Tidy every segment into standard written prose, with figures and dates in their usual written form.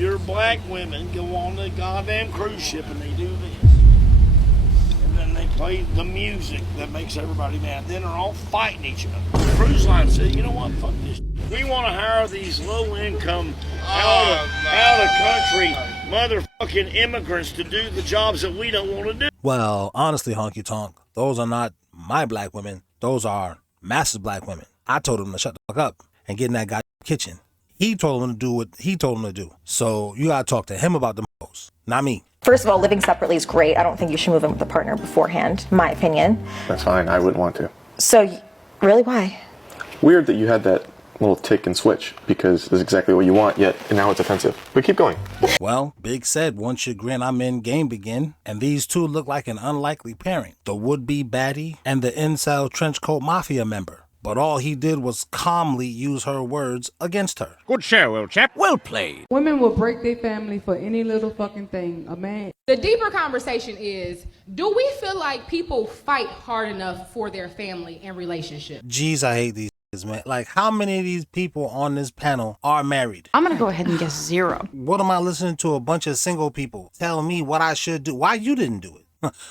Your black women go on the goddamn cruise ship and they do this. And then they play the music that makes everybody mad. Then they're all fighting each other. The cruise line said, you know what, fuck this. We want to hire these low-income, out-of-country motherfucking immigrants to do the jobs that we don't want to do. Well, honestly, honky tonk, those are not my black women. Those are Master's black women. I told them to shut the fuck up and get in that goddamn kitchen. He told them to do what he told them to do. So you gotta talk to him about the most, not me. First of all, living separately is great. I don't think you should move in with a partner beforehand, in my opinion. That's fine. I wouldn't want to. So, really, why? Weird that you had that little tick and switch, because it's exactly what you want, yet and now it's offensive. But keep going. Well, Big said once you grin, I'm in, game begin. And these two look like an unlikely pairing. The would-be baddie and the incel trenchcoat mafia member. But all he did was calmly use her words against her. Good show, old chap. Well played. Women will break their family for any little fucking thing. A man. The deeper conversation is, do we feel like people fight hard enough for their family and relationship? Jeez, I hate these niggas, man. Like, how many of these people on this panel are married? I'm gonna go ahead and guess 0. What am I listening to a bunch of single people tell me what I should do? Why you didn't do it?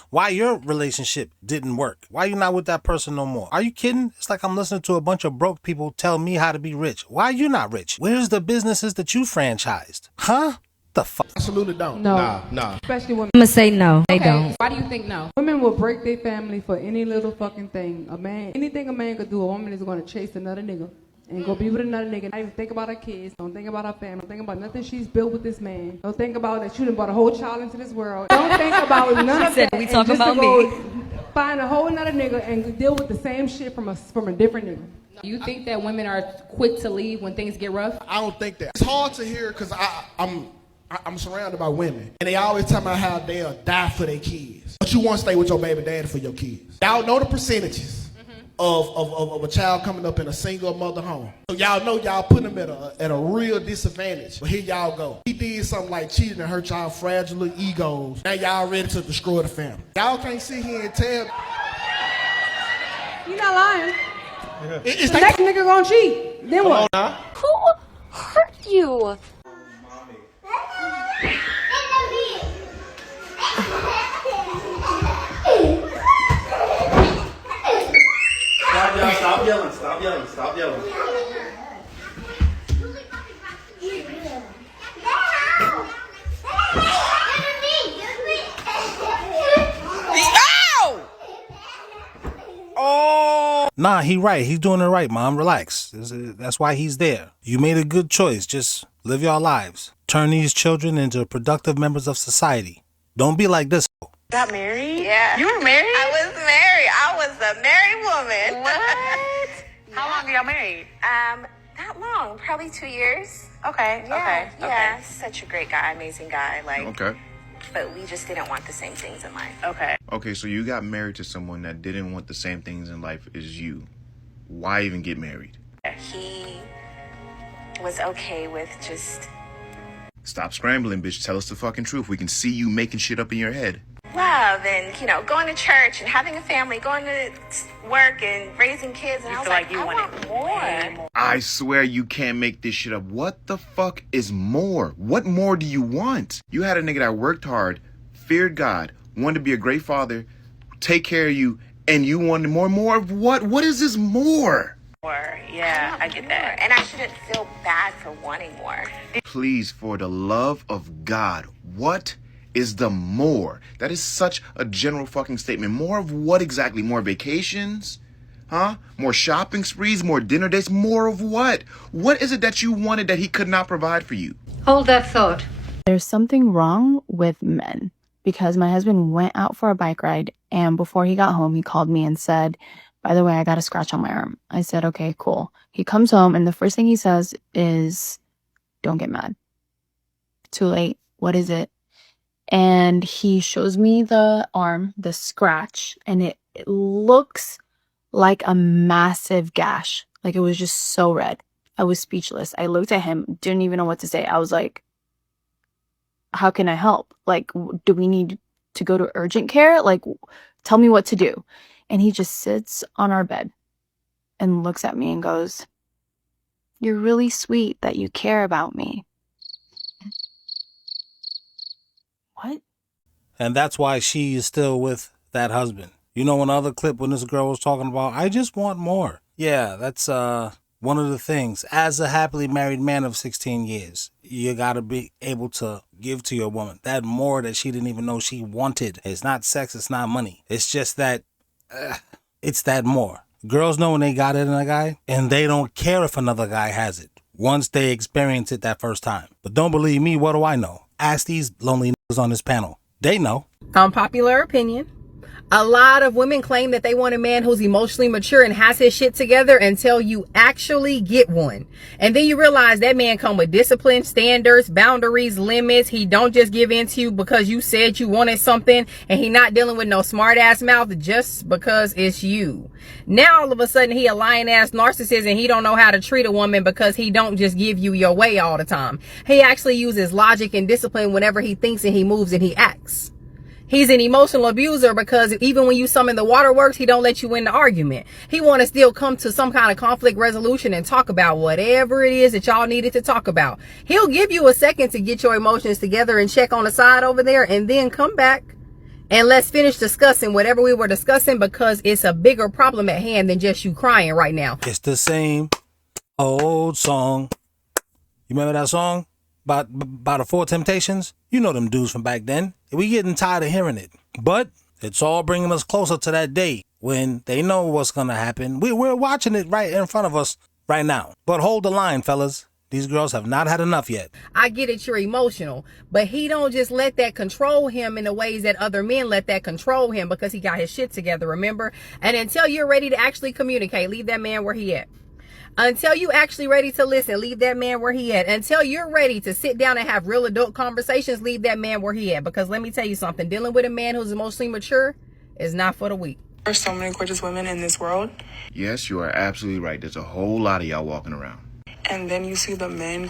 Why your relationship didn't work? Why you not with that person no more? Are you kidding? It's like I'm listening to a bunch of broke people tell me how to be rich. Why you not rich? Where's the businesses that you franchised? Huh? The fuck? Absolutely don't. No. Nah. Especially women. I'm gonna say no. They don't. Why do you think no? Women will break their family for any little fucking thing. A man, anything a man could do, a woman is gonna chase another nigga and go be with another nigga. Not even think about her kids. Don't think about her family. Don't think about nothing she's built with this man. Don't think about that you done brought a whole child into this world. Don't think about none of that. We talking about me. me. Find a whole another nigga and deal with the same shit from a different nigga. You think that women are quick to leave when things get rough? I don't think that. It's hard to hear because I'm surrounded by women. And they always tell me how they'll die for their kids. But you want to stay with your baby daddy for your kids. Y'all know the percentages of a child coming up in a single mother home. So y'all know y'all put them at a real disadvantage. But here y'all go. He did something like cheating and hurt y'all fragile little egos. Now y'all ready to destroy the family. Y'all can't sit here and tell. You not lying. It's The next nigga gonna cheat. Then what? Who hurt you? Stop yelling. Nah, he right. He's doing it right, Mom. Relax. That's why he's there. You made a good choice. Just live your lives. Turn these children into productive members of society. Don't be like this. Got married? Yeah. You were married? I was married. I was a married woman. What? Yeah. How long are y'all married? Not long. Probably 2 years. Okay. Yeah. Okay. Such a great guy, amazing guy. Okay. But we just didn't want the same things in life. Okay. Okay, so you got married to someone that didn't want the same things in life as you. Why even get married? He was okay with just... Stop scrambling, bitch. Tell us the fucking truth. We can see you making shit up in your head. love and, going to church and having a family, going to work and raising kids. And I was like, I want more. I swear you can't make this shit up. What the fuck is more? What more do you want? You had a nigga that worked hard, feared God, wanted to be a great father, take care of you, and you wanted more. More of what? What is this more? More. Yeah, I get that. And I shouldn't feel bad for wanting more. Please, for the love of God, what is the more? That is such a general fucking statement. More of what exactly? More vacations? Huh? More shopping sprees? More dinner dates? More of what? What is it that you wanted that he could not provide for you? Hold that thought. There's something wrong with men because my husband went out for a bike ride and before he got home, he called me and said, by the way, I got a scratch on my arm. I said, okay, cool. He comes home and the first thing he says is, don't get mad. Too late. What is it? And he shows me the arm, the scratch, and it looks like a massive gash. Like it was just so red. I was speechless. I looked at him, didn't even know what to say. I was like, how can I help? Like, do we need to go to urgent care? Like, tell me what to do. And he just sits on our bed and looks at me and goes, you're really sweet that you care about me. And that's why she is still with that husband. You know, another clip when this girl was talking about, I just want more. Yeah, that's one of the things. As a happily married man of 16 years, you got to be able to give to your woman that more that she didn't even know she wanted. It's not sex, it's not money. It's just that it's that more. Girls know when they got it in a guy, and they don't care if another guy has it once they experience it that first time. But don't believe me, what do I know? Ask these lonely niggas on this panel. They know. Unpopular opinion. A lot of women claim that they want a man who's emotionally mature and has his shit together until you actually get one. And then you realize that man come with discipline, standards, boundaries, limits. He don't just give in to you because you said you wanted something, and he not dealing with no smart ass mouth just because it's you. Now all of a sudden he a lying ass narcissist and he don't know how to treat a woman because he don't just give you your way all the time. He actually uses logic and discipline whenever he thinks and he moves and he acts. He's an emotional abuser because even when you summon the waterworks, he don't let you win the argument. He want to still come to some kind of conflict resolution and talk about whatever it is that y'all needed to talk about. He'll give you a second to get your emotions together and check on the side over there, and then come back and let's finish discussing whatever we were discussing, because it's a bigger problem at hand than just you crying right now. It's the same old song. You remember that song? By the Four Temptations? You know them dudes from back then. We getting tired of hearing it. But it's all bringing us closer to that day when they know what's going to happen. We're watching it right in front of us right now. But hold the line, fellas. These girls have not had enough yet. I get it, you're emotional, but he don't just let that control him in the ways that other men let that control him, because he got his shit together, remember? And until you're ready to actually communicate, leave that man where he at. Until you actually ready to listen, leave that man where he at. Until you're ready to sit down and have real adult conversations, leave that man where he at. Because let me tell you something, dealing with a man who's emotionally mature is not for the weak. There are so many gorgeous women in this world. Yes, you are absolutely right. There's a whole lot of y'all walking around. And then you see the men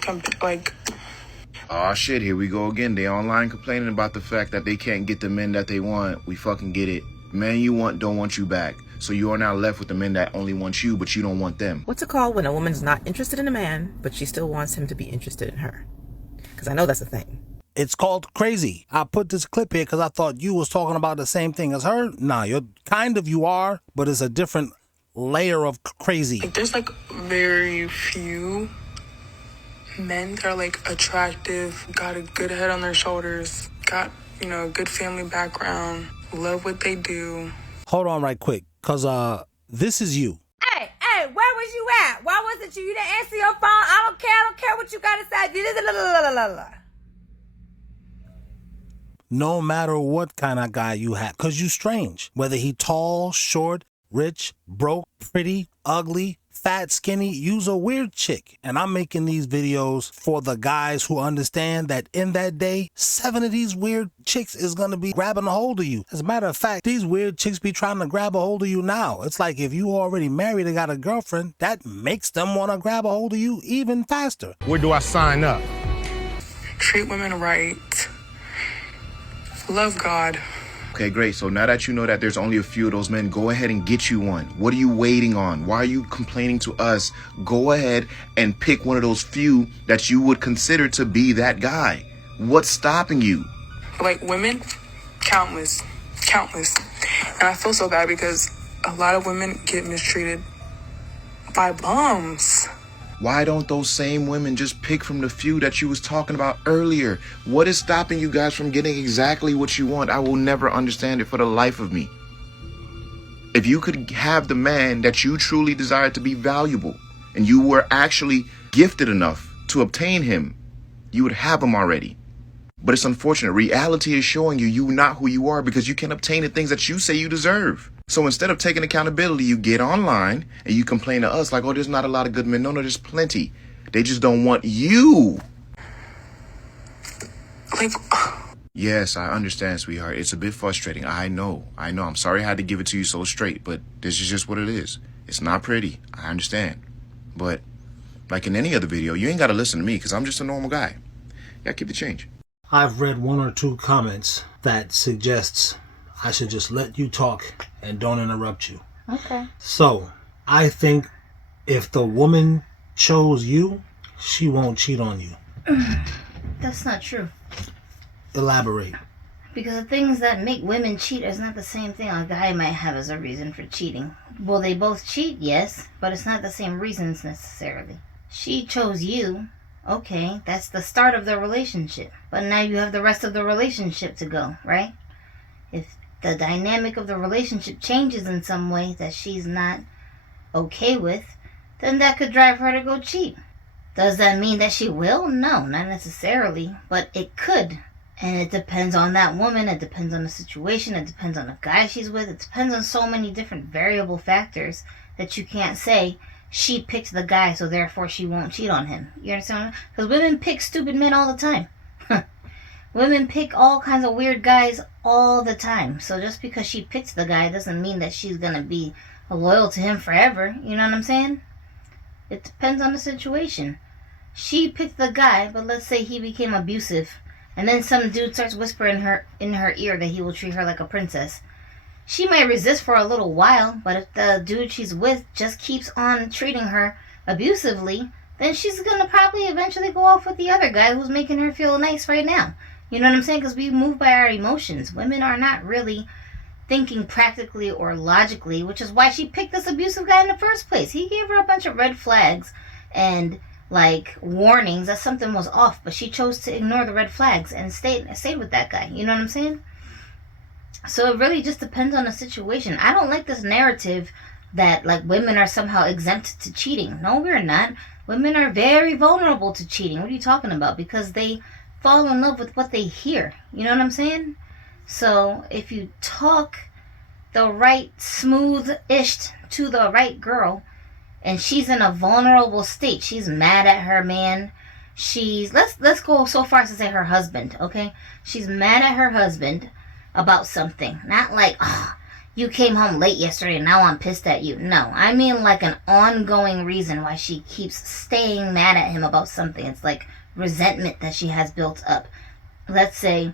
oh shit, here we go again. They online complaining about the fact that they can't get the men that they want. We fucking get it. Men you want don't want you back. So you are now left with the men that only want you, but you don't want them. What's it called when a woman's not interested in a man, but she still wants him to be interested in her? Because I know that's a thing. It's called crazy. I put this clip here because I thought you was talking about the same thing as her. Nah, you are, but it's a different layer of crazy. There's very few men that are attractive, got a good head on their shoulders, got, a good family background, love what they do. Hold on right quick, because this is you. Hey, where was you at? Why wasn't you? You didn't answer your phone. I don't care what you got to say. No matter what kind of guy you have, because you strange. Whether he tall, short, rich, broke, pretty, ugly, fat, skinny, you's a weird chick. And I'm making these videos for the guys who understand that in that day, 7 of these weird chicks is going to be grabbing a hold of you. As a matter of fact, these weird chicks be trying to grab a hold of you now. It's like if you already married and got a girlfriend, that makes them want to grab a hold of you even faster. Where do I sign up? Treat women right. Love God. Okay, great. So now that you know that there's only a few of those men, go ahead and get you one. What are you waiting on? Why are you complaining to us? Go ahead and pick one of those few that you would consider to be that guy. What's stopping you? Women, countless. And I feel so bad because a lot of women get mistreated by bums. Why don't those same women just pick from the few that you was talking about earlier? What is stopping you guys from getting exactly what you want? I will never understand it for the life of me. If you could have the man that you truly desire to be valuable, and you were actually gifted enough to obtain him, you would have him already. But it's unfortunate. Reality is showing you're not who you are because you can't obtain the things that you say you deserve. So instead of taking accountability, you get online and you complain to us oh, there's not a lot of good men. No, there's plenty. They just don't want you. Yes, I understand, sweetheart. It's a bit frustrating. I know. I'm sorry I had to give it to you so straight, but this is just what it is. It's not pretty. I understand. But like in any other video, you ain't got to listen to me because I'm just a normal guy. You got to keep the change. I've read 1 or 2 comments that suggests I should just let you talk and don't interrupt you. Okay. So, I think if the woman chose you, she won't cheat on you. That's not true. Elaborate. Because the things that make women cheat is not the same thing a guy might have as a reason for cheating. Will they both cheat? Yes, but it's not the same reasons necessarily. She chose you. Okay, that's the start of the relationship. But now you have the rest of the relationship to go, right? If the dynamic of the relationship changes in some way that she's not okay with, then that could drive her to go cheat. Does that mean that she will? No, not necessarily, but it could. And it depends on that woman, it depends on the situation, it depends on the guy she's with, it depends on so many different variable factors that you can't say she picked the guy so therefore she won't cheat on him. You understand? Because women pick stupid men all the time. Women pick all kinds of weird guys all the time. So just because she picked the guy doesn't mean that she's going to be loyal to him forever. You know what I'm saying? It depends on the situation. She picked the guy, but let's say he became abusive. And then some dude starts whispering in her ear that he will treat her like a princess. She might resist for a little while, but if the dude she's with just keeps on treating her abusively, then she's going to probably eventually go off with the other guy who's making her feel nice right now. You know what I'm saying? Because we move by our emotions. Women are not really thinking practically or logically, which is why she picked this abusive guy in the first place. He gave her a bunch of red flags and like warnings that something was off, but she chose to ignore the red flags and stayed with that guy. You know what I'm saying? So it really just depends on the situation. I don't like this narrative that like women are somehow exempt to cheating. No, we're not. Women are very vulnerable to cheating. What are you talking about? Because they fall in love with what they hear. You know what I'm saying? So if you talk the right smooth-ish to the right girl, and she's in a vulnerable state. She's mad at her man. She's let's go so far as to say her husband, okay? She's mad at her husband about something. Not like, oh, you came home late yesterday and now I'm pissed at you. No, I mean like an ongoing reason why she keeps staying mad at him about something. It's like resentment that she has built up. Let's say,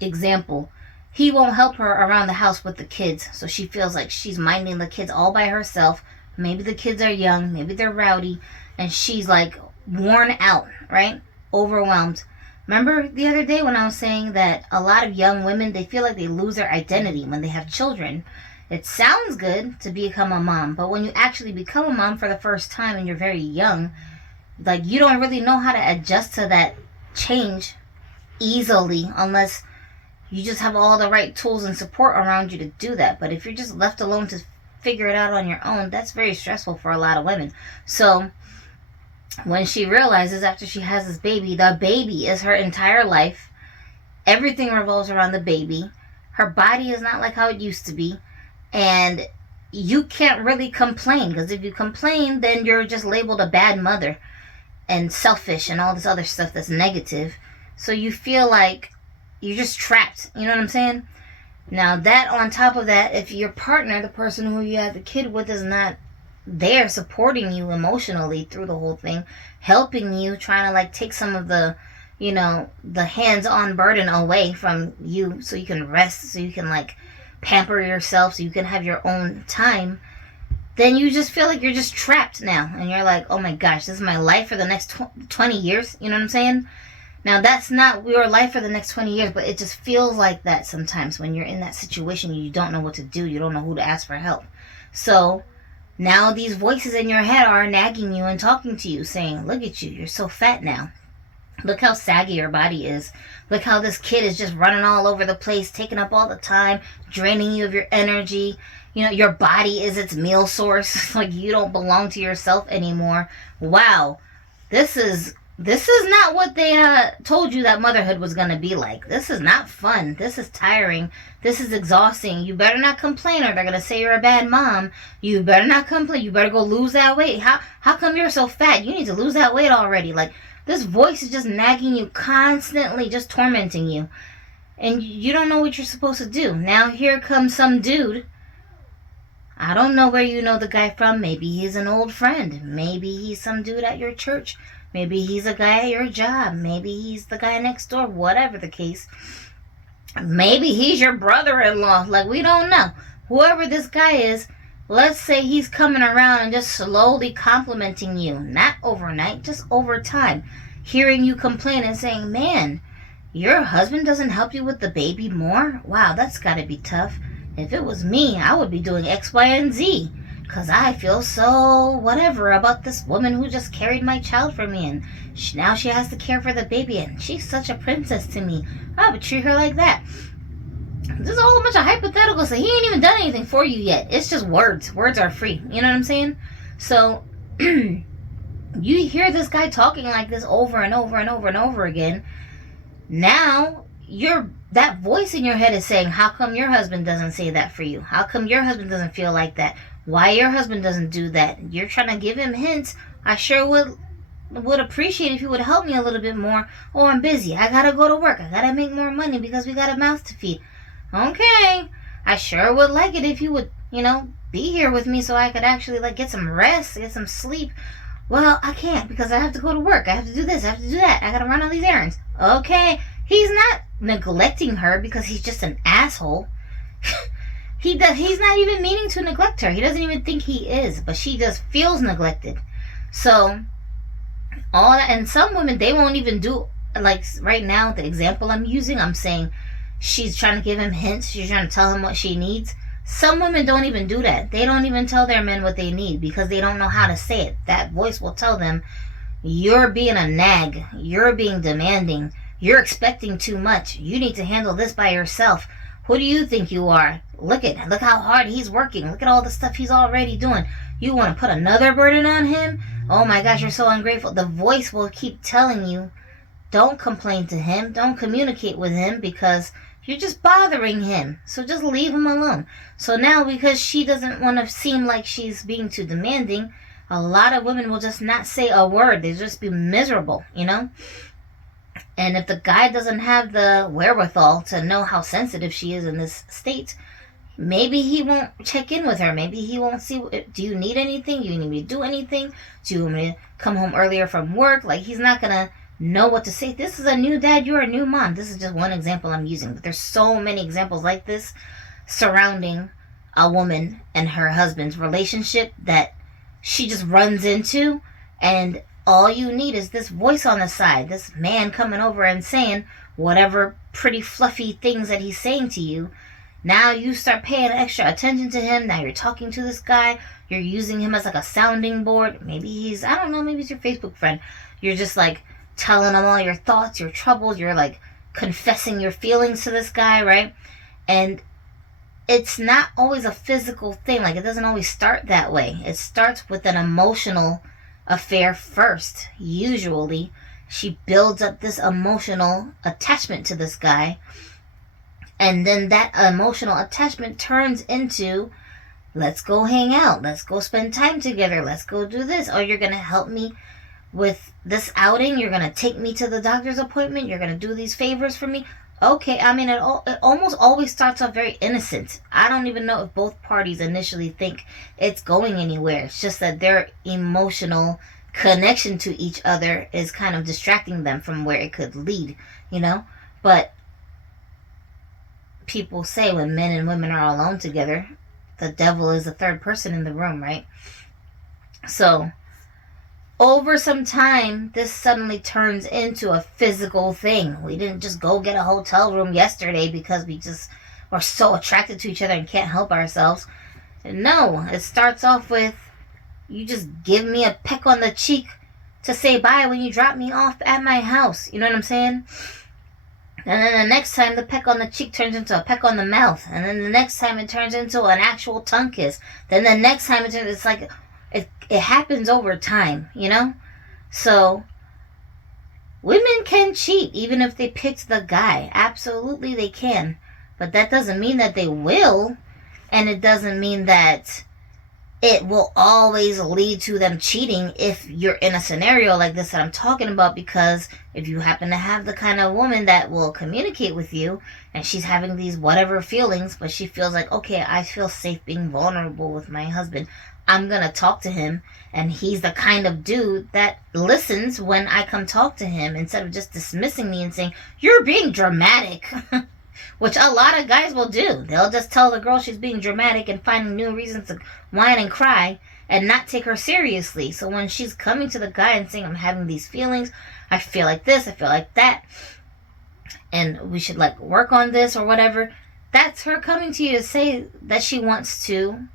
example, he won't help her around the house with the kids, so she feels like she's minding the kids all by herself. Maybe the kids are young, maybe they're rowdy, and she's like worn out, right? Overwhelmed. Remember the other day when I was saying that a lot of young women, they feel like they lose their identity when they have children. It sounds good to become a mom, but when you actually become a mom for the first time and you're very young, like you don't really know how to adjust to that change easily unless you just have all the right tools and support around you to do that. But if you're just left alone to figure it out on your own, that's very stressful for a lot of women. So when she realizes after she has this baby, the baby is her entire life, everything revolves around the baby, her body is not like how it used to be, and you can't really complain, because if you complain, then you're just labeled a bad mother and selfish and all this other stuff that's negative. So you feel like you're just trapped. You know what I'm saying? Now that on top of that, if your partner, the person who you have the kid with, is not there supporting you emotionally through the whole thing, helping you, trying to like take some of the, you know, the hands-on burden away from you so you can rest, so you can like pamper yourself, so you can have your own time, then you just feel like you're just trapped now. And you're like, oh my gosh, this is my life for the next 20 years. You know what I'm saying? Now, that's not your life for the next 20 years, but it just feels like that sometimes when you're in that situation. You don't know what to do. You don't know who to ask for help. So now these voices in your head are nagging you and talking to you, saying, look at you, you're so fat now. Look how saggy your body is. Look how this kid is just running all over the place, taking up all the time, draining you of your energy. You know, your body is its meal source. Like you don't belong to yourself anymore. Wow, this is not what they told you that motherhood was going to be like. This is not fun. This is tiring. This is exhausting. You better not complain or they're going to say you're a bad mom. You better not complain. You better go lose that weight. How come you're so fat? You need to lose that weight already. Like, this voice is just nagging you constantly, just tormenting you. And you don't know what you're supposed to do. Now here comes some dude. I don't know where you know the guy from. Maybe he's an old friend. Maybe he's some dude at your church. Maybe he's a guy at your job. Maybe he's the guy next door. Whatever the case. Maybe he's your brother-in-law. Like, we don't know. Whoever this guy is, let's say he's coming around and just slowly complimenting you. Not overnight, just over time. Hearing you complain and saying, man, Your husband doesn't help you with the baby more? Wow, that's gotta be tough. If it was me, I would be doing X, Y, and Z. Because I feel so whatever about this woman who just carried my child for me. And now she has to care for the baby. And she's such a princess to me. I would treat her like that. There's a whole bunch of hypotheticals. So he ain't even done anything for you yet. It's just words. Words are free. You know what I'm saying? So you hear this guy talking like this over and over and over and over again. Now that voice in your head is saying, how come your husband doesn't say that for you? How come your husband doesn't feel like that? Why your husband doesn't do that? You're trying to give him hints. I sure would appreciate if you would help me a little bit more. Oh, I'm busy. I gotta go to work. I gotta make more money because we got a mouth to feed. Okay. I sure would like it if you would, be here with me so I could actually get some rest, get some sleep. Well, I can't because I have to go to work. I have to do this. I have to do that. I gotta run all these errands. Okay. He's not neglecting her because he's just an asshole. He's not even meaning to neglect her. He doesn't even think he is, but she just feels neglected. So, all that, and some women, they won't even do, right now, the example I'm using, I'm saying she's trying to give him hints. She's trying to tell him what she needs. Some women don't even do that. They don't even tell their men what they need because they don't know how to say it. That voice will tell them, you're being a nag. You're being demanding. You're expecting too much. You need to handle this by yourself. Who do you think you are? Look how hard he's working. Look at all the stuff he's already doing. You want to put another burden on him? Oh my gosh, you're so ungrateful. The voice will keep telling you, don't complain to him. Don't communicate with him because you're just bothering him. So just leave him alone. So now, because she doesn't want to seem like she's being too demanding, a lot of women will just not say a word. They'll just be miserable, And if the guy doesn't have the wherewithal to know how sensitive she is in this state, maybe he won't check in with her. Maybe he won't see, do you need anything? Do you need me to do anything? Do you want me to come home earlier from work? He's not going to know what to say. This is a new dad. You're a new mom. This is just one example I'm using. But there's so many examples like this surrounding a woman and her husband's relationship that she just runs into, and all you need is this voice on the side, this man coming over and saying whatever pretty fluffy things that he's saying to you. Now you start paying extra attention to him. Now you're talking to this guy. You're using him as a sounding board. Maybe he's, I don't know, maybe he's your Facebook friend. You're just telling him all your thoughts, your troubles. You're confessing your feelings to this guy, right? And it's not always a physical thing. It doesn't always start that way. It starts with an emotional affair first. Usually, she builds up this emotional attachment to this guy. And then that emotional attachment turns into, let's go hang out. Let's go spend time together. Let's go do this. Oh, you're going to help me with this outing. You're going to take me to the doctor's appointment. You're going to do these favors for me. Okay, it almost always starts off very innocent. I don't even know if both parties initially think it's going anywhere. It's just that their emotional connection to each other is kind of distracting them from where it could lead, But people say when men and women are alone together, the devil is the third person in the room, right? So over some time, this suddenly turns into a physical thing. We didn't just go get a hotel room yesterday because we just were so attracted to each other and can't help ourselves. No, it starts off with, you just give me a peck on the cheek to say bye when you drop me off at my house. You know what I'm saying? And then the next time, the peck on the cheek turns into a peck on the mouth. And then the next time, it turns into an actual tongue kiss. Then the next time, it's it happens over time, So, women can cheat even if they picked the guy. Absolutely they can. But that doesn't mean that they will. And it doesn't mean that it will always lead to them cheating if you're in a scenario like this that I'm talking about. Because if you happen to have the kind of woman that will communicate with you and she's having these whatever feelings, but she feels like, okay, I feel safe being vulnerable with my husband. I'm going to talk to him, and he's the kind of dude that listens when I come talk to him instead of just dismissing me and saying, you're being dramatic, which a lot of guys will do. They'll just tell the girl she's being dramatic and finding new reasons to whine and cry and not take her seriously. So when she's coming to the guy and saying, I'm having these feelings, I feel like this, I feel like that, and we should like work on this or whatever, that's her coming to you to say that she wants to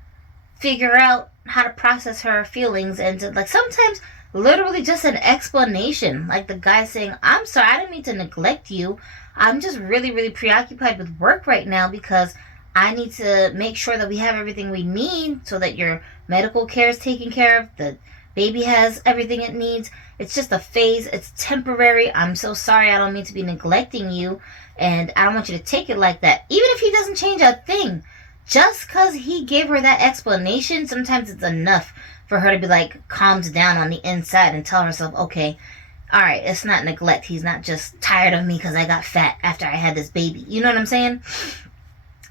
figure out how to process her feelings, and to like sometimes literally just an explanation, like the guy saying, I'm sorry, I didn't mean to neglect you. I'm just really, really preoccupied with work right now because I need to make sure that we have everything we need so that your medical care is taken care of, the baby has everything it needs. It's just a phase. It's temporary. I'm so sorry. I don't mean to be neglecting you, and I don't want you to take it like that. Even if he doesn't change a thing, just because he gave her that explanation, sometimes it's enough for her to be like calmed down on the inside and tell herself, okay, all right, it's not neglect. He's not just tired of me because I got fat after I had this baby. You know what I'm saying?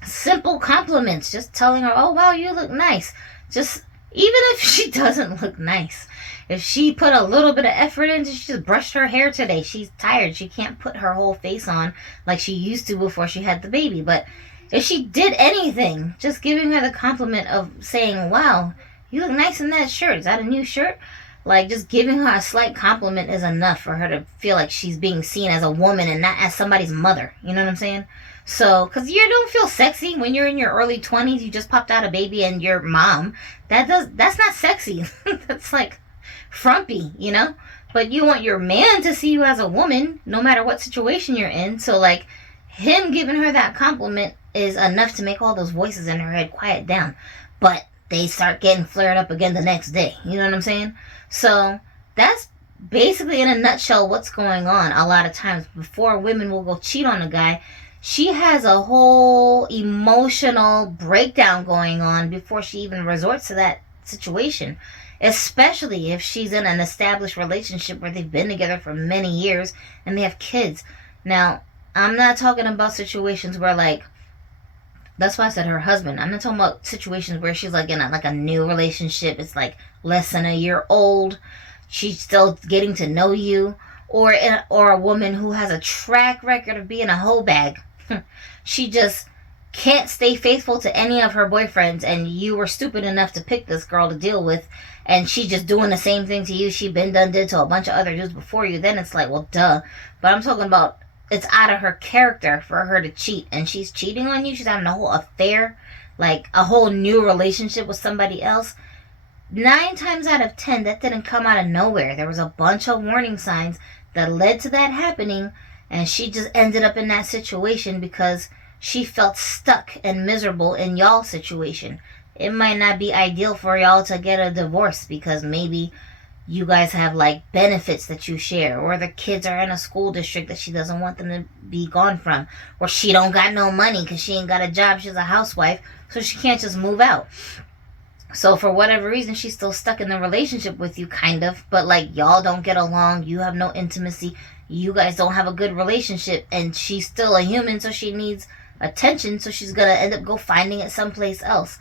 Simple compliments, just telling her, oh wow, you look nice. Just even if she doesn't look nice, if she put a little bit of effort into, she just brushed her hair today, she's tired, she can't put her whole face on like she used to before she had the baby. But if she did anything, just giving her the compliment of saying, wow, you look nice in that shirt, is that a new shirt? Like, just giving her a slight compliment is enough for her to feel like she's being seen as a woman and not as somebody's mother. You know what I'm saying? So, because you don't feel sexy when you're in your early 20s, you just popped out a baby and your mom. That's not sexy. That's like frumpy, you know? But you want your man to see you as a woman, no matter what situation you're in. So, like, him giving her that compliment is enough to make all those voices in her head quiet down. But they start getting flared up again the next day. You know what I'm saying? So that's basically in a nutshell what's going on. A lot of times before women will go cheat on a guy, she has a whole emotional breakdown going on before she even resorts to that situation. Especially if she's in an established relationship where they've been together for many years and they have kids. Now, I'm not talking about situations where, like, that's why I said her husband. I'm not talking about situations where she's like in a new relationship. It's like less than a year old. She's still getting to know you. Or a woman who has a track record of being a hoe bag. She just can't stay faithful to any of her boyfriends, and you were stupid enough to pick this girl to deal with, and she's just doing the same thing to you she been done did to a bunch of other dudes before you. Then it's like, well, duh. But I'm talking about, it's out of her character for her to cheat, and she's cheating on you. She's having a whole affair, like a whole new relationship with somebody else. 9 times out of 10, that didn't come out of nowhere. There was a bunch of warning signs that led to that happening, and she just ended up in that situation because she felt stuck and miserable in y'all's situation. It might not be ideal for y'all to get a divorce because maybe you guys have like benefits that you share, or the kids are in a school district that she doesn't want them to be gone from, or she don't got no money because she ain't got a job, she's a housewife, so she can't just move out. So for whatever reason, she's still stuck in the relationship with you, kind of, but like y'all don't get along, you have no intimacy, you guys don't have a good relationship, and she's still a human, so she needs attention, so she's gonna end up finding it someplace else.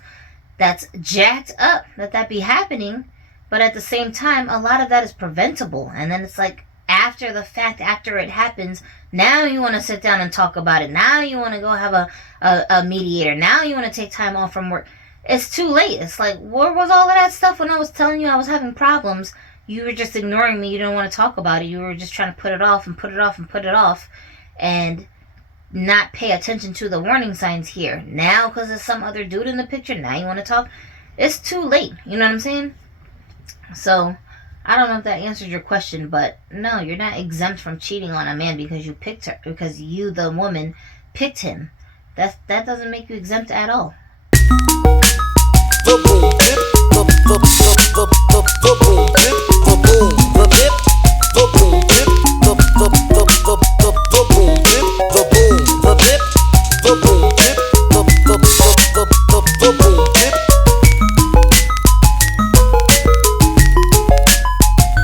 That's jacked up that be happening. But at the same time, a lot of that is preventable. And then it's like, after the fact, after it happens, now you want to sit down and talk about it. Now you want to go have a mediator. Now you want to take time off from work. It's too late. It's like, where was all of that stuff when I was telling you I was having problems? You were just ignoring me. You didn't want to talk about it. You were just trying to put it off and put it off and put it off. And not pay attention to the warning signs here. Now, because there's some other dude in the picture, now you want to talk. It's too late. You know what I'm saying? So, I don't know if that answered your question, but no, you're not exempt from cheating on a man because you picked her, because you, the woman, picked him. That doesn't make you exempt at all.